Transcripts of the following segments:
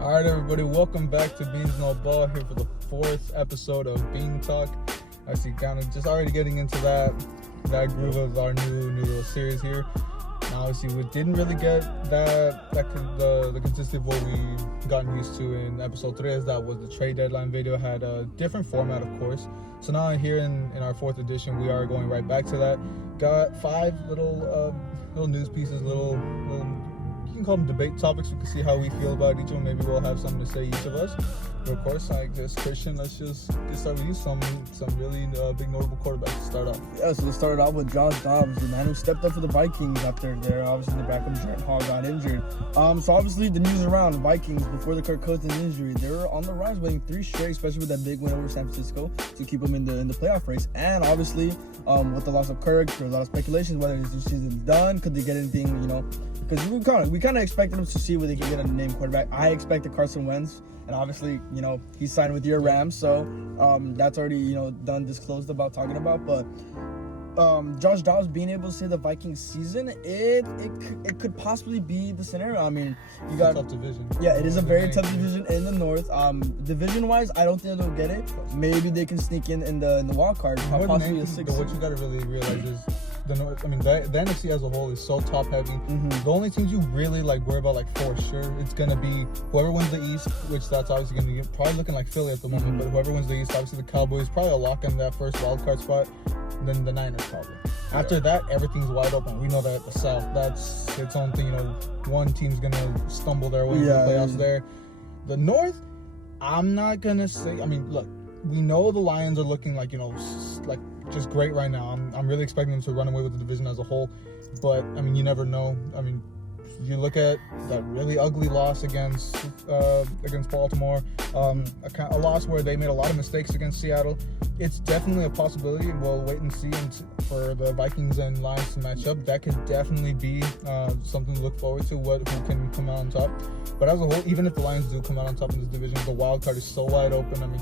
All right, everybody, welcome back to Beans No Ball here for the 4th episode of Bean Talk. I see kind of just already getting into that groove of our new little series here. Now, obviously, we didn't really get the consistency of what we gotten used to in episode 3, as that was the trade deadline video. Had a different format, of course. So now here in our 4th edition, we are going right back to that. Got 5 little news pieces, little you can call them debate topics. We can see how we feel about each one. Maybe we'll have something to say, each of us. But of course, I guess, Christian, let's just get started with you. Some really big notable quarterbacks to start off. Yeah, so let's start off with Dobbs, the man who stepped up for the Vikings after obviously the backup Jared Hall got injured. So obviously the news around Vikings before the Kirk Cousins injury, they were on the rise, winning 3 straight, especially with that big win over San Francisco to keep them in the playoff race. And obviously, with the loss of Kirk, there was a lot of speculation whether his season's done. Could they get anything, because we kind of expected them to see where they can get a named quarterback. I expected Carson Wentz, and obviously, he signed with your Rams, so that's already, done, disclosed about talking about. But Josh Dobbs being able to save the Vikings season, it could possibly be the scenario. I mean, you got a tough division. Yeah, it is a very tough division in the North. Division-wise, I don't think they'll get it. Maybe they can sneak in the wild card, possibly a 6. What you got to really realize is the NFC as a whole is so top heavy. Mm-hmm. The only teams you really worry about for sure, it's gonna be whoever wins the East, which that's obviously gonna be probably looking like Philly at the moment. Mm-hmm. But whoever wins the East, obviously the Cowboys probably a lock in that first wild card spot. Then the Niners probably. After that, everything's wide open. We know that the South, that's its own thing. One team's gonna stumble their way into the playoffs there. The North, I'm not gonna say. I mean, look, we know the Lions are looking like just great right now. I'm really expecting them to run away with the division as a whole, but I mean, you never know. I mean, you look at that really ugly loss against Baltimore, a loss where they made a lot of mistakes against Seattle. It's definitely a possibility. We'll wait and see for the Vikings and Lions to match up. That could definitely be something to look forward to. Who can come out on top? But as a whole, even if the Lions do come out on top in this division, the wild card is so wide open. I mean,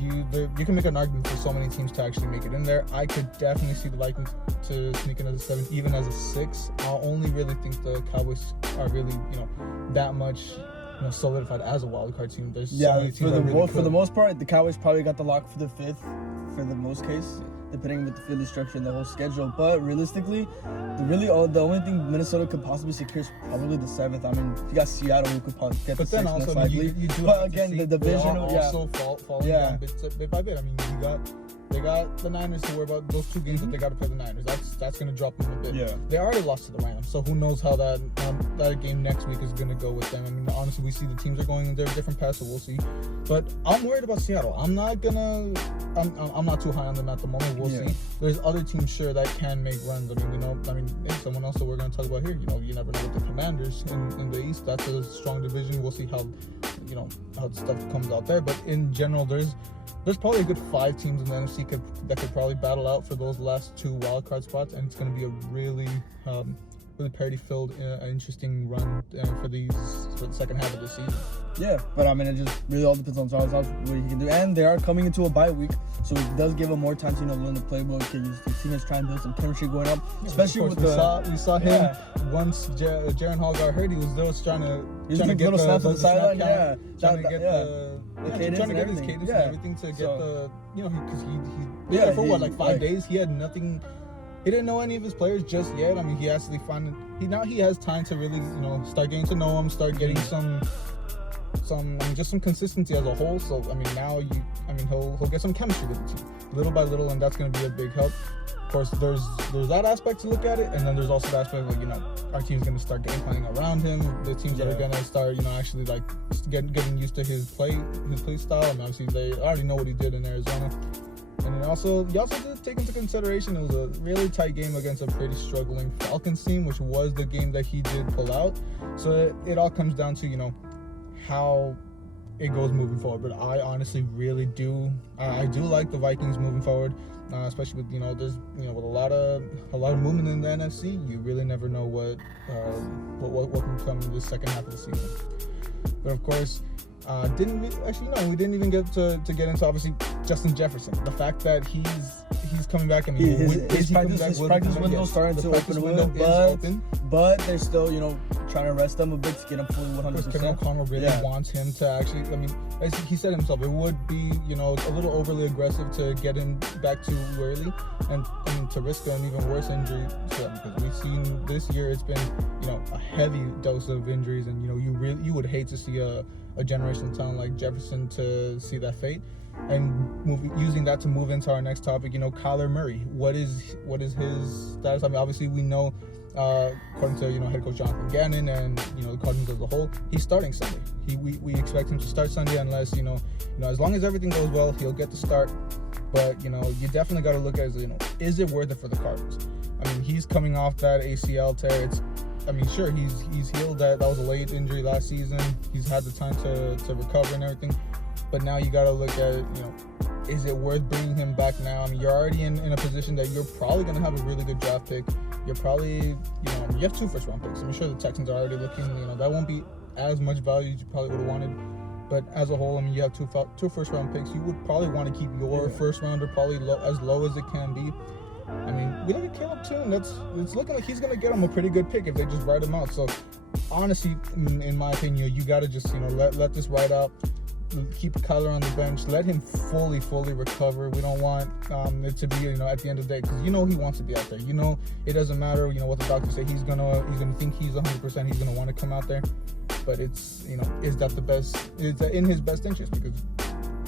you can make an argument for so many teams to actually make it in there. I could definitely see the Vikings to sneak in as a 7, even as a 6. I'll only really think the Cowboys are really, that much, solidified as a wild card team. There's so many teams for the most part, the Cowboys probably got the lock for the 5th, for the most case, depending with the Philly structure and the whole schedule. But realistically, the only thing Minnesota could possibly secure is probably the 7th. I mean, you got Seattle who could probably get the 6th. But then also, you do. But again, the division, also falling down bit by bit. I mean, they got the Niners to worry about. Those 2 games that they got to play the Niners. That's going to drop them a bit. Yeah. They already lost to the Rams, so who knows how that game next week is going to go with them. I mean, honestly, we see the teams are going in their different paths, so we'll see. But I'm worried about Seattle. I'm not too high on them at the moment. We'll see. There's other teams sure that can make runs. I mean, we know. I mean, someone else that we're going to talk about here. You never know with the Commanders in the East. That's a strong division. We'll see how stuff comes out there. But in general, there's probably a good 5 teams in the NFC that could probably battle out for those last 2 wild card spots, and it's going to be a really parity-filled, interesting run for the second half of the season. Yeah, but I mean, it just really all depends on Charles Hobbs, what he can do. And they are coming into a bye week, so it does give him more time to learn the playbook. The team is trying to build some chemistry going up, especially with we saw him once Jaron Hall got hurt. He was there trying to get little snaps on the sideline. Trying to get his cadence and everything to get because he there for 5 days. He had nothing. He didn't know any of his players just yet. I mean, he actually now he has time to really start getting to know him, start getting some consistency as a whole. So I mean, now he'll get some chemistry with the team little by little, and that's going to be a big help. Of course, there's that aspect to look at it, and then there's also the aspect of our team's going to start game planning around him. The teams that are going to start actually getting used to his play style. I mean, obviously they already know what he did in Arizona. And then you also did take into consideration it was a really tight game against a pretty struggling Falcons team, which was the game that he did pull out. So it all comes down to how it goes moving forward. But I honestly really do like the Vikings moving forward, especially with there's with a lot of movement in the NFC. You really never know what can come in the second half of the season. But of course, we didn't even get to get into obviously Justin Jefferson. The fact that he's coming back. I mean, his practice window starting to open a little, but they're still, you know, trying to rest him a bit to get him fully 100%. Kevin O'Connell really wants him to actually. I mean, as he said himself, it would be, you know, a little overly aggressive to get him back too early, and I mean to risk an even worse injury. So, because we've seen this year, it's been, you know, a heavy dose of injuries, and you know, you would hate to see a generational talent like Jefferson to see that fate. And using that to move into our next topic, you know, Kyler Murray. What is his status? I mean, obviously we know, according to, you know, head coach Jonathan Gannon and, you know, the Cardinals as a whole, he's starting Sunday. We expect him to start Sunday unless, you know, as long as everything goes well, he'll get the start. But, you know, you definitely got to look at it, you know, is it worth it for the Cardinals? I mean, he's coming off that ACL tear. Sure, he's healed. That was a late injury last season. He's had the time to recover and everything. But now you got to look at it, you know, is it worth bringing him back now? I mean, you're already in a position that you're probably going to have a really good draft pick. You're probably, you know, you have 2 first-round picks. I'm sure the Texans are already looking, you know, that won't be as much value as you probably would have wanted. But as a whole, I mean, you have 2 first-round picks. You would probably want to keep your first-rounder probably as low as it can be. I mean, we look at Caleb too, and it's looking like he's going to get him a pretty good pick if they just write him out. So, honestly, in my opinion, you got to just, you know, let this ride out. Keep Kyler on the bench. Let him fully recover. We don't want it to be, you know, at the end of the day, because you know he wants to be out there. You know it doesn't matter, you know, what the doctors say. He's gonna think he's 100%. He's gonna want to come out there. But it's, you know, is that the best? Is that in his best interest? Because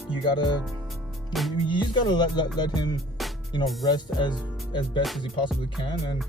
you just gotta let him, you know, rest as best as he possibly can, and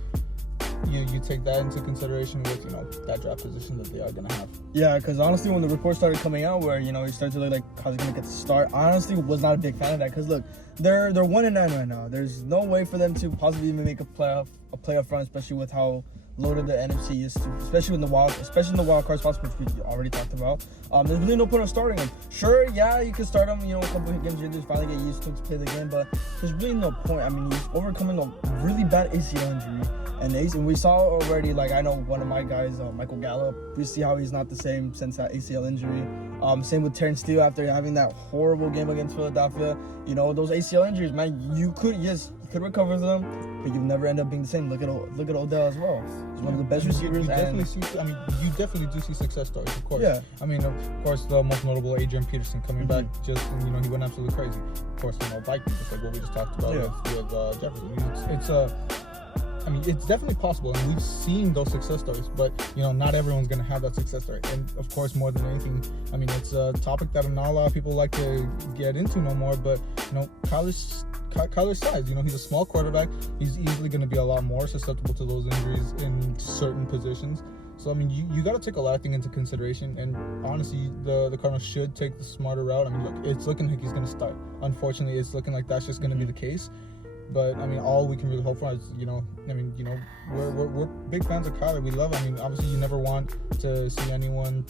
you take that into consideration with, you know, that draft position that they are going to have. Yeah, because honestly, when the report started coming out where, you know, he started to look like how he's going to get the start, honestly was not a big fan of that. Because look, they're 1-9 right now. There's no way for them to possibly even make a playoff run, especially with how loaded the NFC is, especially in the wild card spots, which we already talked about. There's really no point of starting him. Sure, yeah, you can start him, you know, a couple of games here, just finally get used to play the game, but there's really no point. I mean, he's overcoming a really bad ACL injury, and we saw already, like, I know one of my guys, Michael Gallup, we see how he's not the same since that ACL injury. Same with Terrence Steele after having that horrible game against Philadelphia. You know, those ACL injuries, man, you could recover them, but you'll never end up being the same. Look at Odell as well. He's one of the best receivers. You definitely do see success stories, of course. Yeah. I mean, of course, the most notable, Adrian Peterson coming back, just, you know, he went absolutely crazy. Of course, you know, Vikings, just like what we just talked about with Jefferson. It's definitely possible, and we've seen those success stories, but, you know, not everyone's going to have that success story. And, of course, more than anything, I mean, it's a topic that not a lot of people like to get into no more, but, you know, Kyler's size, you know, he's a small quarterback. He's easily going to be a lot more susceptible to those injuries in certain positions. So, I mean, you got to take a lot of things into consideration, and honestly, the Cardinals should take the smarter route. I mean, look, it's looking like he's going to start. Unfortunately, it's looking like that's just going to be the case. But, I mean, all we can really hope for is, you know, we're big fans of Kyler. We love him. I mean, obviously, you never want to see anyone,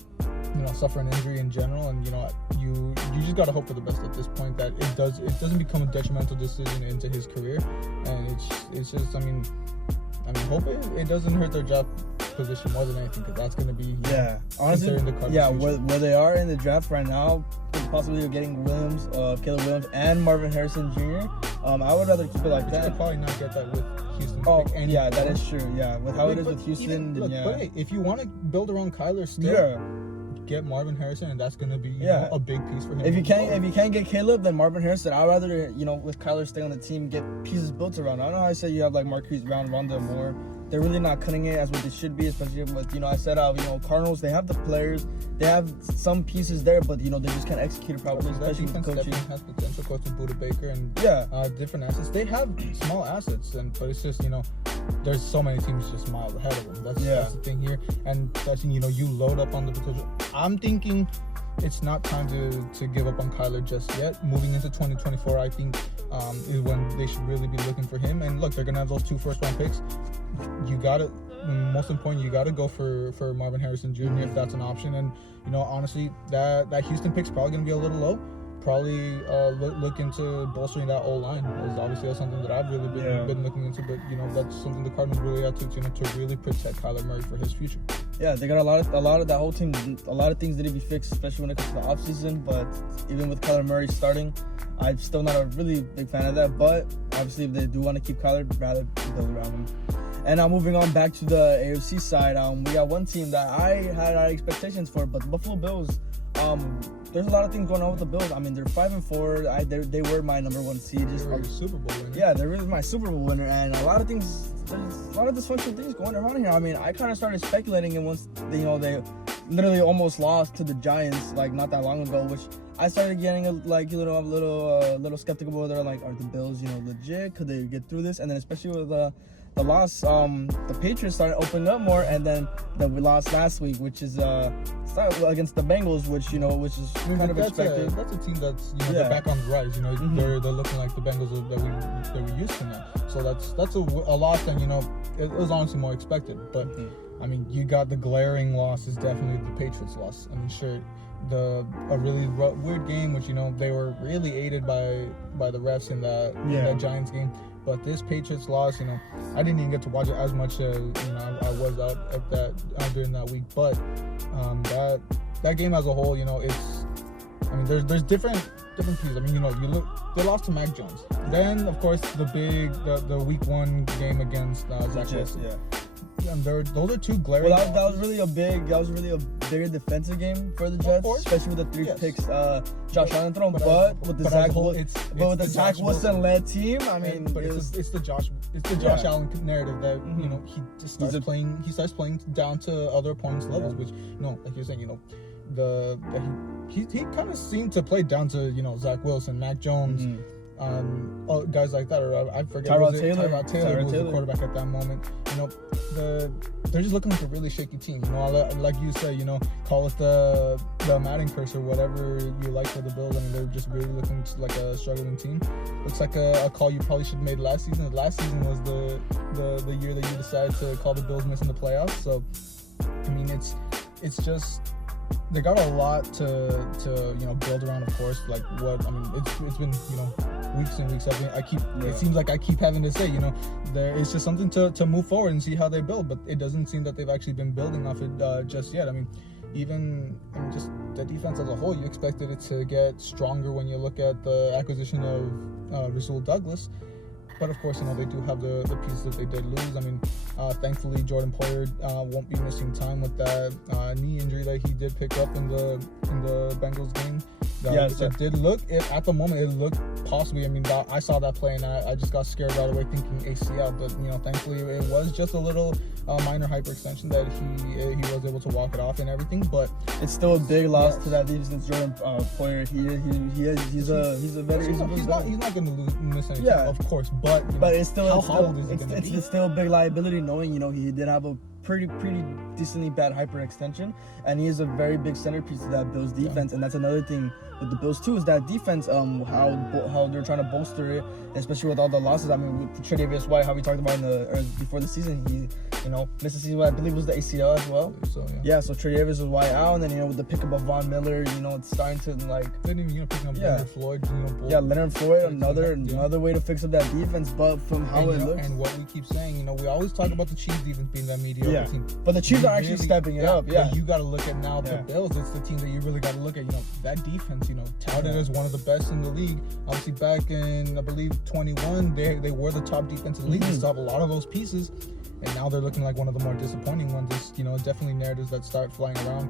you know, suffer an injury in general. And, you know, you just got to hope for the best at this point, that it doesn't become a detrimental decision into his career. And it's just, I mean, hope it doesn't hurt their job position more than anything, because that's going to be, honestly, the where they are in the draft right now, possibly getting Caleb Williams and Marvin Harrison Jr. I would rather keep it like that. You could probably not get that with Houston. That is true. Yeah, with how it is with Houston. But hey, if you want to build around Kyler still, get Marvin Harrison, and that's going to be you know, a big piece for him. If you can't get Caleb, then Marvin Harrison. I'd rather, you know, with Kyler stay on the team, get pieces built around. I know how I say you have like Marquise Brown, Rondell Moore. They're really not cutting it as what they should be, especially with, you know, I said, you know, Cardinals, they have the players, they have some pieces there, but, you know, they just can't execute it properly, especially with the coaching. Has potential, coach with Buda Baker and different assets. They have small assets, but it's just, you know, there's so many teams just miles ahead of them. That's the thing here. And that's, you know, you load up on the potential. I'm thinking it's not time to give up on Kyler just yet. Moving into 2024, I think, is when they should really be looking for him. And look, they're going to have those 2 first-round picks. You got to, most important, you got to go for Marvin Harrison Jr. if that's an option. And, you know, honestly, that Houston pick's probably going to be a little low. Probably look into bolstering that O-line. Obviously, that's something that I've really been looking into. But, you know, that's something the Cardinals really have to really protect Kyler Murray for his future. Yeah, they got a lot of that whole team. A lot of things that need to be fixed, especially when it comes to the offseason. But even with Kyler Murray starting, I'm still not a really big fan of that. But obviously, if they do want to keep Kyler, I'd rather build around him. And now moving on back to the AFC side, we got one team that I had high expectations for, but the Buffalo Bills. There's a lot of things going on with the Bills. I mean, they're 5-4. They were my number one seed. They were your Super Bowl winner. Yeah, they're really my Super Bowl winner, and a lot of things. There's a lot of dysfunctional things going around here. I mean, I kind of started speculating, and once they literally almost lost to the Giants like not that long ago, which I started getting a little skeptical whether like are the Bills legit? Could they get through this? And then especially with the loss, the Patriots started opening up more, and then we lost last week, which is against the Bengals, which is kind of expected. That's a team that's they're back on the rise. They're looking like the Bengals that we used to now. So that's a loss that it was honestly more expected. But I mean, you got the glaring loss is definitely the Patriots loss. I mean, sure. A really weird game, which they were really aided by the refs in that Giants game. But this Patriots loss, I didn't even get to watch it as much as I was out at that during that week. But that game as a whole, there's different pieces. I mean, you look, they lost to Mac Jones. Then of course the week 1 game against Zach Wilson. Yeah. And those are two glaring. Well, that was really a bigger defensive game for the Jets, especially with the 3 picks Josh Allen thrown. But with the Zach Wilson led team, I mean, it's the Josh Allen narrative that he just starts playing. He starts playing down to other opponents' levels, which like you're saying, he kind of seemed to play down to Zach Wilson, Mac Jones. Guys like that, or I forget. Tyrod Taylor was the quarterback at that moment. They're just looking like a really shaky team. Like you say, call it the Madden curse or whatever you like for the Bills. I mean, they're just really looking like a struggling team. Looks like a call you probably should have made last season. Last season was the year that you decided to call the Bills missing the playoffs. So, I mean, it's just. They got a lot to build around, of course. Like it's been weeks and weeks. It seems like I keep having to say it's just something to move forward and see how they build. But it doesn't seem that they've actually been building off it just yet. I mean, just the defense as a whole, you expected it to get stronger when you look at the acquisition of Rasul Douglas. But of course, they do have the pieces that they did lose. I mean, thankfully, Jordan Poyer won't be missing time with that knee injury that he did pick up in the Bengals game. It did look, at the moment, it looked possibly. I mean, I saw that play and I just got scared right away thinking ACL. But thankfully, it was just a little minor hyperextension that he was able to walk it off and everything. But it's still a big loss to that defense since Jordan Poyer. He's a veteran. He's not going to miss anything, of course. But it's still old is he going to be? It's still a big liability knowing he did have a pretty decently bad hyperextension, and he is a very big centerpiece of that Bills defense. And that's another thing with the Bills too, is that defense, how they're trying to bolster it, especially with all the losses. I mean, with Tre'Davious White, how we talked about before the season, he missed the season. I believe it was the ACL as well. So Tre'Davious White out, and then with the pickup of Von Miller, it's starting to didn't even picking up Leonard Floyd. Leonard Floyd, another way to fix up that defense. But from how it looks, and what we keep saying, we always talk about the Chiefs defense being that mediocre team. But the Chiefs are actually stepping it up. But you got to look at now the Bills. It's the team that you really got to look at. That defense. Touted as one of the best in the league. Obviously, back in I believe 21, they were the top defense in the league. They still have a lot of those pieces, and now they're looking like one of the more disappointing ones. It's definitely narratives that start flying around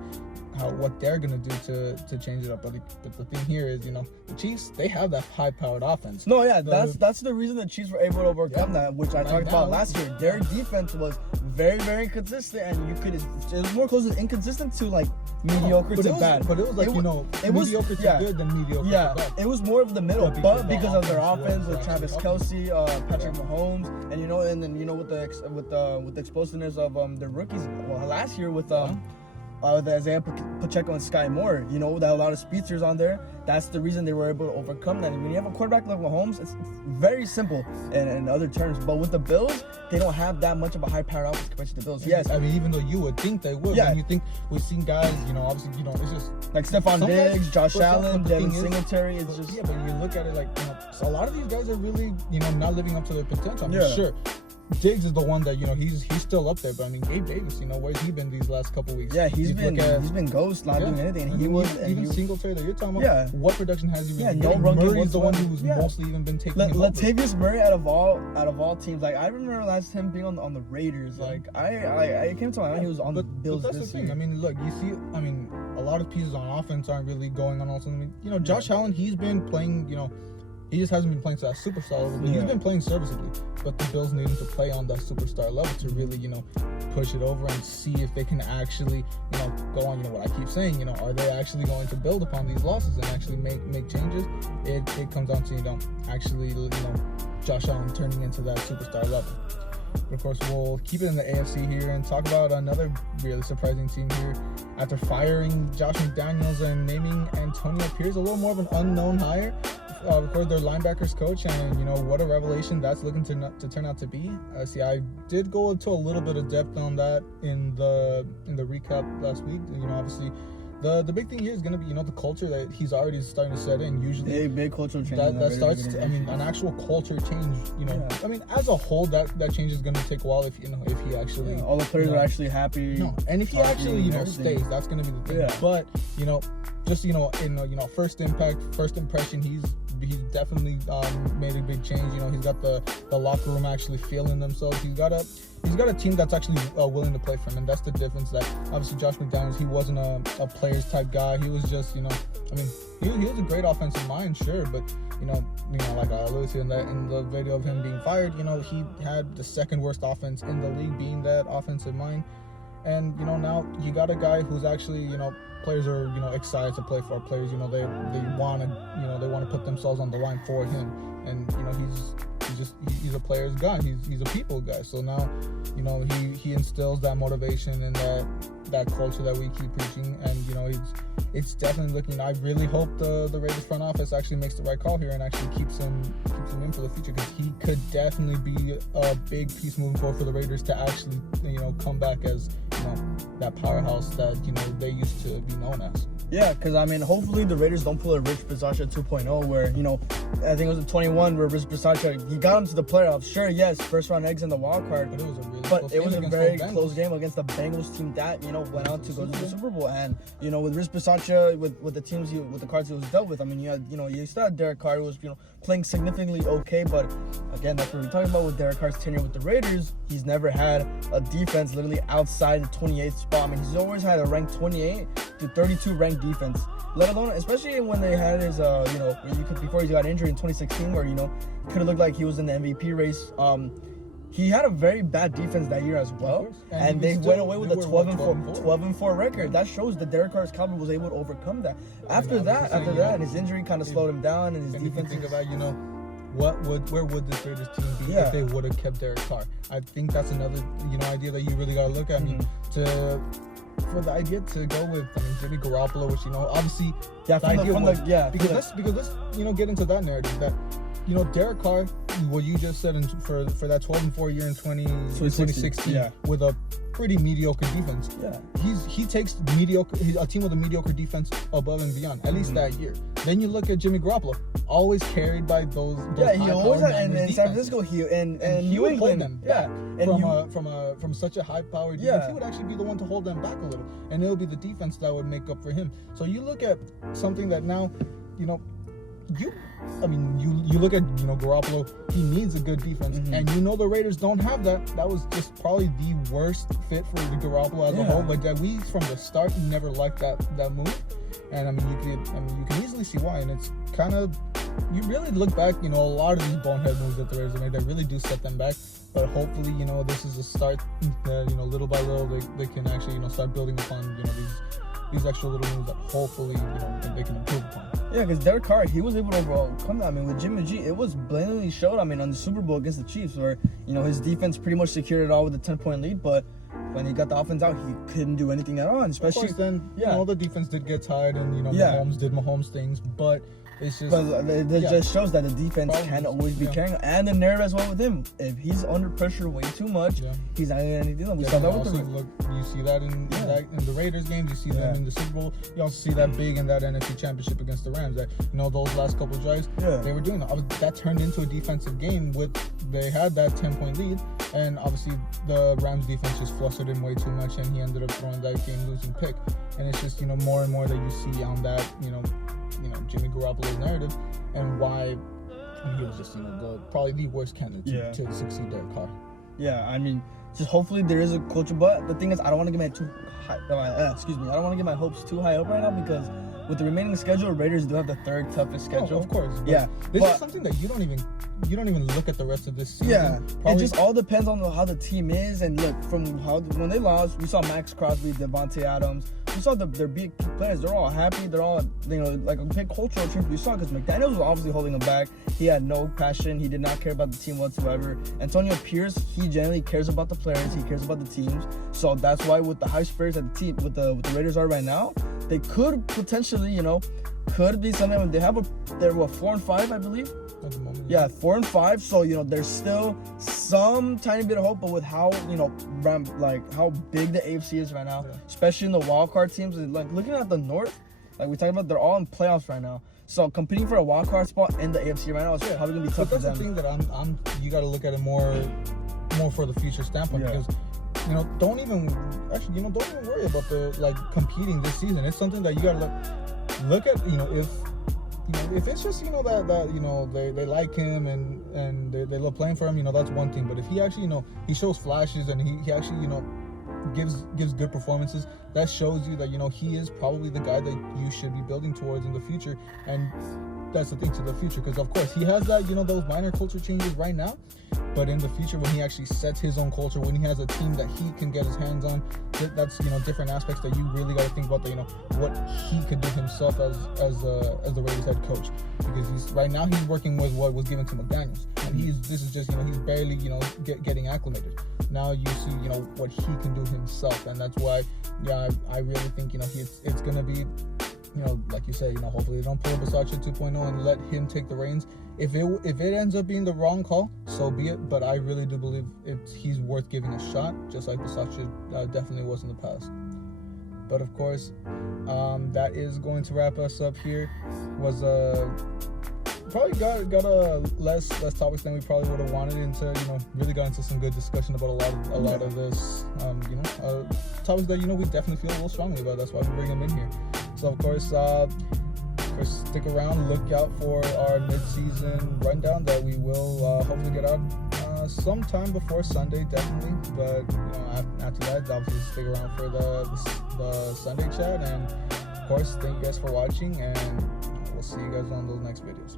what they're gonna do to change it up. But the thing here is, the Chiefs, they have that high-powered offense. No, that's the reason the Chiefs were able to overcome that, which I talked about last year. Their defense was very, very consistent, and it was more close to inconsistent to mediocre to bad. But it was mediocre to good than mediocre to bad. It was more of the middle, but because of their offense with Travis Kelce, Patrick Mahomes, and then with the explosiveness of their rookies. Well, last year with Isaiah Pacheco and Sky Moore, that a lot of speedsters on there. That's the reason they were able to overcome that. And when you have a quarterback like Mahomes, it's very simple in other terms. But with the Bills, they don't have that much of a high-powered offense compared to the Bills. Yes, I mean, even though you would think they would, when you think we've seen guys, obviously, it's just like Stephon Diggs, Josh Allen, Devin Singletary. It's just but you look at it a lot of these guys are really, not living up to their potential. I mean, sure. Diggs is the one that, you know, he's still up there. But I mean, Gabe Davis, you know, where's he been these last couple weeks? Yeah, he's been ghost, not doing anything. And even Singletary that you're talking about. What production has he been? No run game. Murray's the one who's mostly even been taking. Latavius Murray out of all teams, like I remember last him being on the Raiders. Like I came to my mind he was on the Bills. But that's the thing. I mean, look, you see, I mean, a lot of pieces on offense aren't really going on. Also, I mean, you know, Josh Allen, he's been playing, you know. He just hasn't been playing to that superstar level, but he's been playing serviceably. But the Bills need him to play on that superstar level to really, you know, push it over and see if they can actually, you know, go on. You know what I keep saying, you know, are they actually going to build upon these losses and actually make changes? It comes down to, you know, actually, you know, Josh Allen turning into that superstar level. But of course, we'll keep it in the AFC here and talk about another really surprising team here. After firing Josh McDaniels and naming Antonio Pierce, a little more of an unknown hire. Of course, their linebackers coach, and you know what a revelation that's looking to turn out to be. See, I did go into a little bit of depth on that in the recap last week. You know, obviously, the big thing here is going to be, you know, the culture that he's already starting to set in. Usually, big cultural change. That starts. I mean, an actual culture change. You know, I mean, as a whole, that change is going to take a while. If he actually, all the players are actually happy. No, and if he actually, you know, stays, that's going to be the thing. Yeah. But you know, just you know, first impression, he's definitely made a big change. You know, he's got the locker room actually feeling themselves. He's got a team that's actually willing to play for him, and that's the difference. That obviously Josh McDaniels, he wasn't a players type guy. He was just, you know, I mean, he was a great offensive mind, sure, but you know, like I alluded to in the video of him being fired, you know, he had the second worst offense in the league, being that offensive mind. And you know, now you got a guy who's actually, you know, players are, you know, excited to play for. Players, you know, they want to put themselves on the line for him. And you know, he's a player's guy. He's a people guy. So now, you know, he instills that motivation and that culture that we keep preaching. And you know, it's definitely looking. I really hope the Raiders front office actually makes the right call here and actually keeps him in for the future, because he could definitely be a big piece moving forward for the Raiders to actually, you know, come back as, you know, that powerhouse that, you know, they used to be known as. Yeah, because I mean, hopefully the Raiders don't pull a Rich Bisaccia 2.0 where, you know, I think it was in 21 where Rich Bisaccia, he got him to the playoffs. Sure, yes, first round eggs in the wild card, but it was a very close game against the Bengals team that, you know, went out to go to the Super Bowl. And you know, with Rich Bisaccia, with the teams with the cards he was dealt with, I mean, you still had Derek Carr, who was, you know, playing significantly okay, but again, that's what we're talking about with Derek Carr's tenure with the Raiders. He's never had a defense literally outside the 28th spot. I mean, he's always had a ranked 28 to 32 ranked defense, let alone, especially when they had his, you know, before he got injured in 2016, where, you know, could have looked like he was in the MVP race. He had a very bad defense that year as well, and they went away with a 12-4 record. That shows that Derek Carr's caliber was able to overcome that. After that, his injury kind of slowed him down, and his defense. Think about, you know, where would this Raiders team be if they would have kept Derek Carr? I think that's another, you know, idea that you really got to look at. I mean, for the idea to go with, I mean, Jimmy Garoppolo, which, you know, obviously, because let's you know, get into that narrative that, you know, Derek Carr, what you just said, for that 12-4 year in 2016, with a pretty mediocre defense. Yeah, he takes a team with a mediocre defense above and beyond, at least that year. Then you look at Jimmy Garoppolo, always carried by those he always had in San Francisco, and he would hold them back and from such a high-powered defense. He would actually be the one to hold them back a little, and it would be the defense that would make up for him. So you look at something that now, you know, you look at, you know, Garoppolo, he needs a good defense, and you know the Raiders don't have that. That was just probably the worst fit for the Garoppolo as a whole. But that we from the start never liked that move, and I mean you can easily see why. And it's kind of, you really look back, you know, a lot of these bonehead moves that the Raiders have made that really do set them back. But hopefully, you know, this is a start that, you know, little by little they can actually, you know, start building upon, you know, these extra little moves that hopefully, you know, they can improve upon. Yeah, because Derek Carr, he was able to overcome that. I mean, with Jimmy G, it was blatantly showed, I mean, on the Super Bowl against the Chiefs, where, you know, his defense pretty much secured it all with a 10-point lead, but when he got the offense out, he couldn't do anything at all. And especially of course, then, you know, the defense did get tired, and, you know, Mahomes did Mahomes things, but it's just... But it just shows that the defense can always be carrying, and the narrative as well with him. If he's under pressure way too much, he's not going to do anything. We saw that with you see that in the Raiders games. You see them in the Super Bowl. You also see that big in that NFC Championship against the Rams. That, you know, those last couple of drives, they were doing that. That turned into a defensive game with they had that 10-point lead, and obviously the Rams defense just flustered him way too much, and he ended up throwing that game-losing pick. And it's just, more and more that you see on that, Jimmy Garoppolo's narrative, and why he was just, probably the worst candidate to succeed Derek Carr. Yeah, I mean, just hopefully there is a culture, but the thing is, I don't want to get I don't want to get my hopes too high up right now, because with the remaining schedule, Raiders do have the third toughest schedule. Oh, of course. Yeah. This is something that you don't even look at the rest of this season. Yeah. Probably. It just all depends on how the team is. And look, when they lost, we saw Max Crosby, Devontae Adams. We saw their big players. They're all happy. They're all, like a big cultural change we saw, because McDaniels was obviously holding them back. He had no passion. He did not care about the team whatsoever. Antonio Pierce, he generally cares about the players. He cares about the teams. So that's why with the high spirits that the team, with the Raiders are right now, they could potentially, could be something. When they're 4-5, I believe. At the moment. Yeah, 4-5. So there's still some tiny bit of hope, but with how how big the AFC is right now, especially in the wild card teams, and like looking at the North, like we talked about, they're all in playoffs right now. So competing for a wild card spot in the AFC right now is probably gonna be tough for them. That's the thing that you got to look at it more for the future standpoint, because don't even worry about the competing this season. It's something that you got to look at. If it's just that they like him and they love playing for him, that's one thing. But if he actually he shows flashes and he actually gives good performances, that shows you that he is probably the guy that you should be building towards in the future. And that's the thing to the future, because of course he has that those minor culture changes right now, but in the future, when he actually sets his own culture, when he has a team that he can get his hands on, that's different aspects that you really got to think about, that what he could do himself as the Raiders head coach, because right now he's working with what was given to McDaniels, and this is just he's barely getting acclimated. Now you see what he can do himself, and that's why I really think it's gonna be like you say, hopefully they don't pull a Versace 2.0 and let him take the reins. If it ends up being the wrong call, so be it. But I really do believe he's worth giving a shot, just like Versace definitely was in the past. But of course, that is going to wrap us up here. Was probably got a less topics than we probably would have wanted into. Really got into some good discussion about a lot of this. Topics that we definitely feel a little strongly about. That's why we bring them in here. So of course, stick around, look out for our mid-season rundown that we will hopefully get out sometime before Sunday, definitely. But after that, obviously stick around for the Sunday chat. And of course, thank you guys for watching, and we'll see you guys on those next videos.